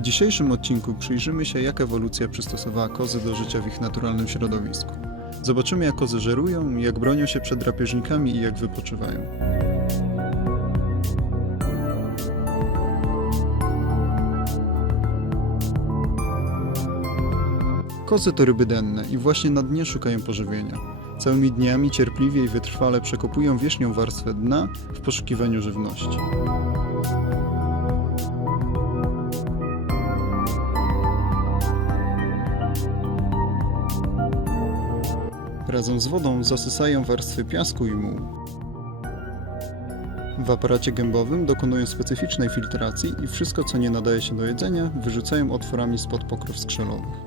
W dzisiejszym odcinku przyjrzymy się, jak ewolucja przystosowała kozy do życia w ich naturalnym środowisku. Zobaczymy, jak kozy żerują, jak bronią się przed drapieżnikami i jak wypoczywają. Kozy to ryby denne i właśnie na dnie szukają pożywienia. Całymi dniami cierpliwie i wytrwale przekopują wierzchnią warstwę dna w poszukiwaniu żywności. Razem z wodą zasysają warstwy piasku i mułu. W aparacie gębowym dokonują specyficznej filtracji i wszystko, co nie nadaje się do jedzenia, wyrzucają otworami spod pokryw skrzelowych.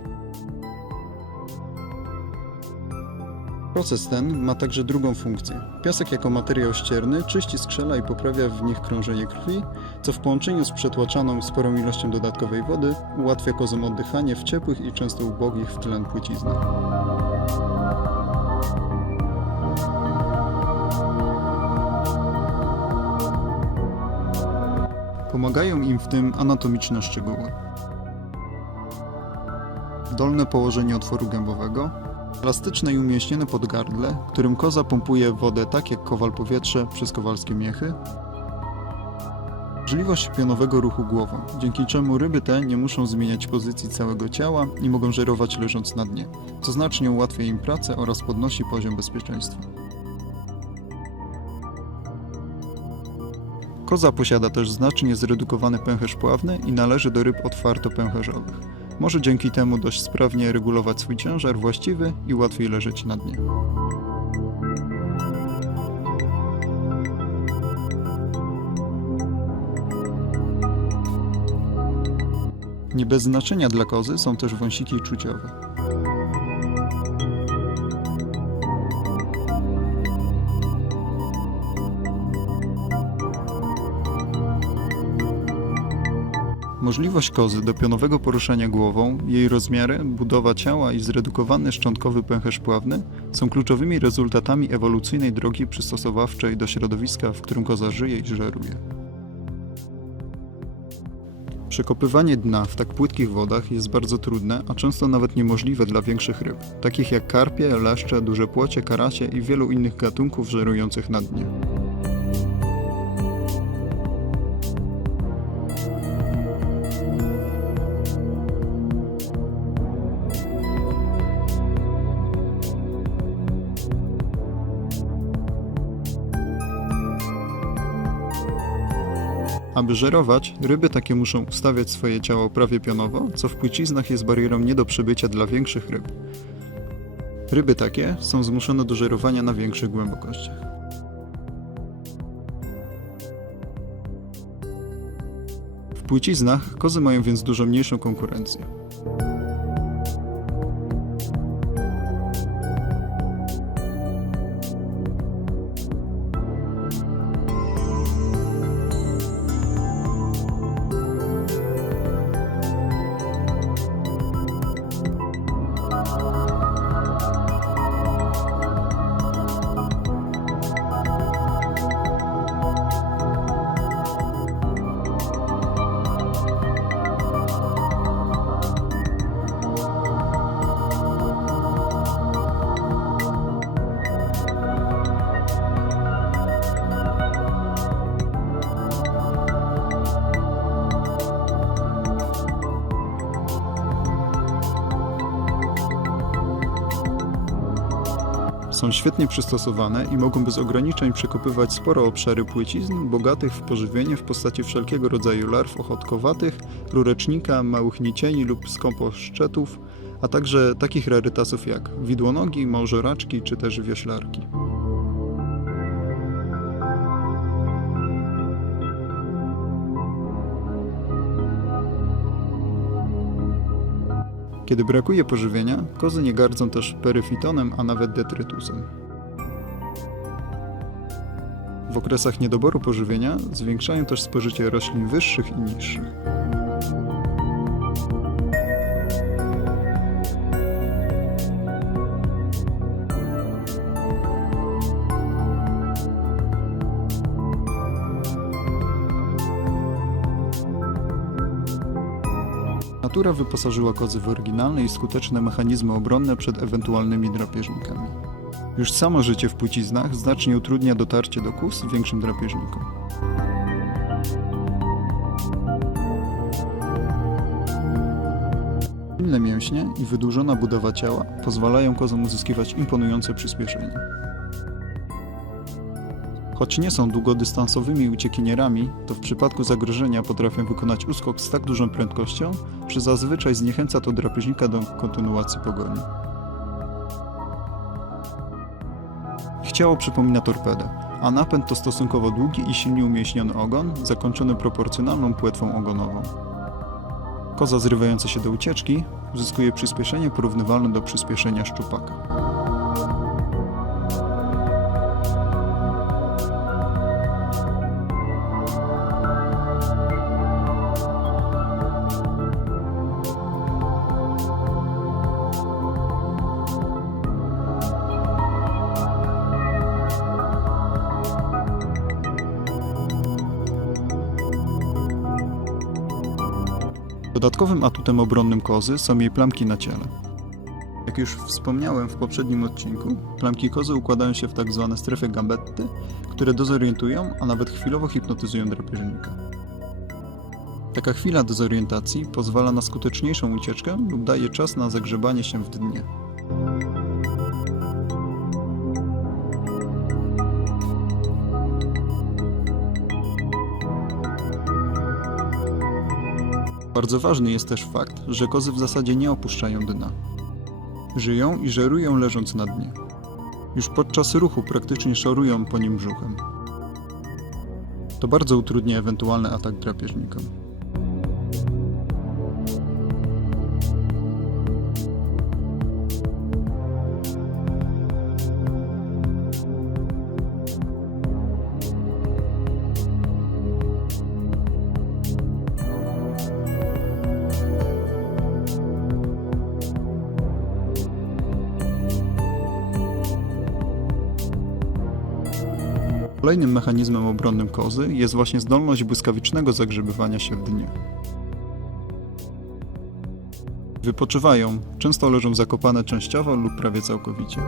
Proces ten ma także drugą funkcję. Piasek jako materiał ścierny czyści skrzela i poprawia w nich krążenie krwi, co w połączeniu z przetłaczaną sporą ilością dodatkowej wody ułatwia kozom oddychanie w ciepłych i często ubogich w tlen płyciznach. Pomagają im w tym anatomiczne szczegóły. Dolne położenie otworu gębowego, elastyczne i umięśnione podgardle, którym koza pompuje wodę tak jak kowal powietrze przez kowalskie miechy, możliwość pionowego ruchu głową, dzięki czemu ryby te nie muszą zmieniać pozycji całego ciała i mogą żerować leżąc na dnie, co znacznie ułatwia im pracę oraz podnosi poziom bezpieczeństwa. Koza posiada też znacznie zredukowany pęcherz pławny i należy do ryb otwartopęcherzowych. Może dzięki temu dość sprawnie regulować swój ciężar właściwy i łatwiej leżeć na dnie. Nie bez znaczenia dla kozy są też wąsiki czuciowe. Możliwość kozy do pionowego poruszania głową, jej rozmiary, budowa ciała i zredukowany szczątkowy pęcherz pławny są kluczowymi rezultatami ewolucyjnej drogi przystosowawczej do środowiska, w którym koza żyje i żeruje. Przekopywanie dna w tak płytkich wodach jest bardzo trudne, a często nawet niemożliwe dla większych ryb, takich jak karpie, leszcze, duże płocie, karasie i wielu innych gatunków żerujących na dnie. Aby żerować, ryby takie muszą ustawiać swoje ciało prawie pionowo, co w płyciznach jest barierą nie do przebycia dla większych ryb. Ryby takie są zmuszone do żerowania na większych głębokościach. W płyciznach kozy mają więc dużo mniejszą konkurencję. Są świetnie przystosowane i mogą bez ograniczeń przekopywać spore obszary płycizn, bogatych w pożywienie w postaci wszelkiego rodzaju larw ochotkowatych, rurecznika, małych nicieni lub skąposzczetów, a także takich rarytasów jak widłonogi, małżoraczki czy też wioślarki. Kiedy brakuje pożywienia, kozy nie gardzą też peryfitonem, a nawet detrytusem. W okresach niedoboru pożywienia zwiększają też spożycie roślin wyższych i niższych. Natura wyposażyła kozy w oryginalne i skuteczne mechanizmy obronne przed ewentualnymi drapieżnikami. Już samo życie w płciznach znacznie utrudnia dotarcie do kóz większym drapieżnikom. Silne mięśnie i wydłużona budowa ciała pozwalają kozom uzyskiwać imponujące przyspieszenie. Choć nie są długodystansowymi uciekinierami, to w przypadku zagrożenia potrafią wykonać uskok z tak dużą prędkością, że zazwyczaj zniechęca to drapieżnika do kontynuacji pogoni. Ich ciało przypomina torpedę, a napęd to stosunkowo długi i silnie umieśniony ogon, zakończony proporcjonalną płetwą ogonową. Koza zrywająca się do ucieczki uzyskuje przyspieszenie porównywalne do przyspieszenia szczupaka. Dodatkowym atutem obronnym kozy są jej plamki na ciele. Jak już wspomniałem w poprzednim odcinku, plamki kozy układają się w tzw. strefy gambetty, które dezorientują, a nawet chwilowo hipnotyzują drapieżnika. Taka chwila dezorientacji pozwala na skuteczniejszą ucieczkę lub daje czas na zagrzebanie się w dnie. Bardzo ważny jest też fakt, że kozy w zasadzie nie opuszczają dna. Żyją i żerują leżąc na dnie. Już podczas ruchu praktycznie szorują po nim brzuchem. To bardzo utrudnia ewentualny atak drapieżnikom. Kolejnym mechanizmem obronnym kozy jest właśnie zdolność błyskawicznego zagrzebywania się w dnie. Wypoczywają, często leżą zakopane częściowo lub prawie całkowicie.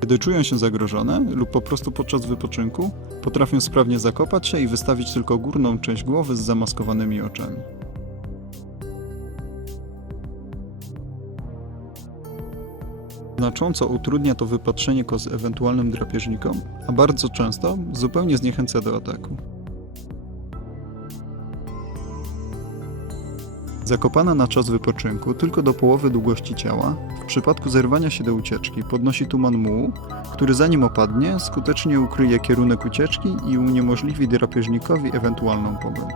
Kiedy czują się zagrożone lub po prostu podczas wypoczynku, potrafią sprawnie zakopać się i wystawić tylko górną część głowy z zamaskowanymi oczami. Znacząco utrudnia to wypatrzenie kozy ewentualnym drapieżnikom, a bardzo często zupełnie zniechęca do ataku. Zakopana na czas wypoczynku tylko do połowy długości ciała, w przypadku zerwania się do ucieczki podnosi tuman mułu, który zanim opadnie, skutecznie ukryje kierunek ucieczki i uniemożliwi drapieżnikowi ewentualną pogoń.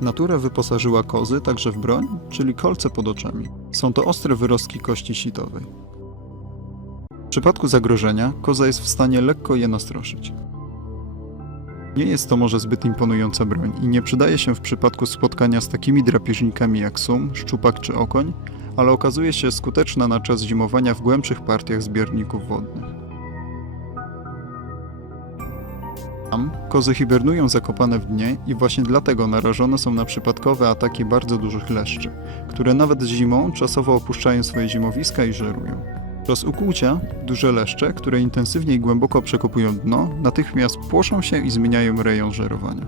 Natura wyposażyła kozy także w broń, czyli kolce pod oczami. Są to ostre wyrostki kości sitowej. W przypadku zagrożenia koza jest w stanie lekko je nastroszyć. Nie jest to może zbyt imponująca broń i nie przydaje się w przypadku spotkania z takimi drapieżnikami jak sum, szczupak czy okoń, ale okazuje się skuteczna na czas zimowania w głębszych partiach zbiorników wodnych. Tam kozy hibernują zakopane w dnie i właśnie dlatego narażone są na przypadkowe ataki bardzo dużych leszczy, które nawet zimą czasowo opuszczają swoje zimowiska i żerują. Podczas ukłucia duże leszcze, które intensywnie i głęboko przekopują dno, natychmiast płoszą się i zmieniają rejon żerowania.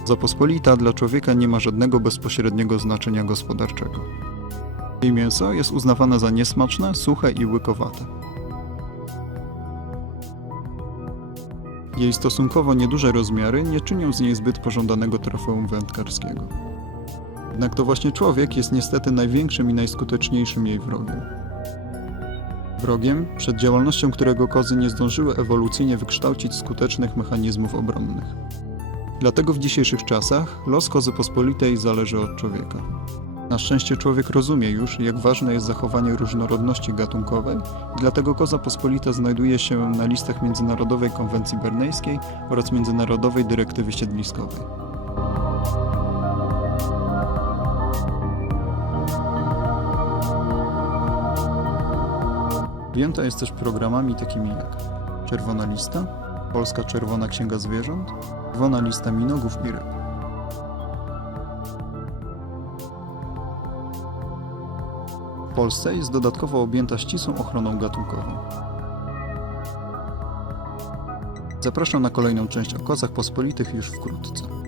Koza pospolita dla człowieka nie ma żadnego bezpośredniego znaczenia gospodarczego. Jej mięso jest uznawane za niesmaczne, suche i łykowate. Jej stosunkowo nieduże rozmiary nie czynią z niej zbyt pożądanego trofeum wędkarskiego. Jednak to właśnie człowiek jest niestety największym i najskuteczniejszym jej wrogiem. Wrogiem, przed działalnością którego kozy nie zdążyły ewolucyjnie wykształcić skutecznych mechanizmów obronnych. Dlatego w dzisiejszych czasach los kozy pospolitej zależy od człowieka. Na szczęście człowiek rozumie już, jak ważne jest zachowanie różnorodności gatunkowej i dlatego koza pospolita znajduje się na listach Międzynarodowej Konwencji Bernejskiej oraz Międzynarodowej Dyrektywy Siedliskowej. Objęta jest też programami takimi jak Czerwona Lista, Polska Czerwona Księga Zwierząt, Czerwona Lista Minogów i Ryb. W Polsce jest dodatkowo objęta ścisłą ochroną gatunkową. Zapraszam na kolejną część o kozach pospolitych już wkrótce.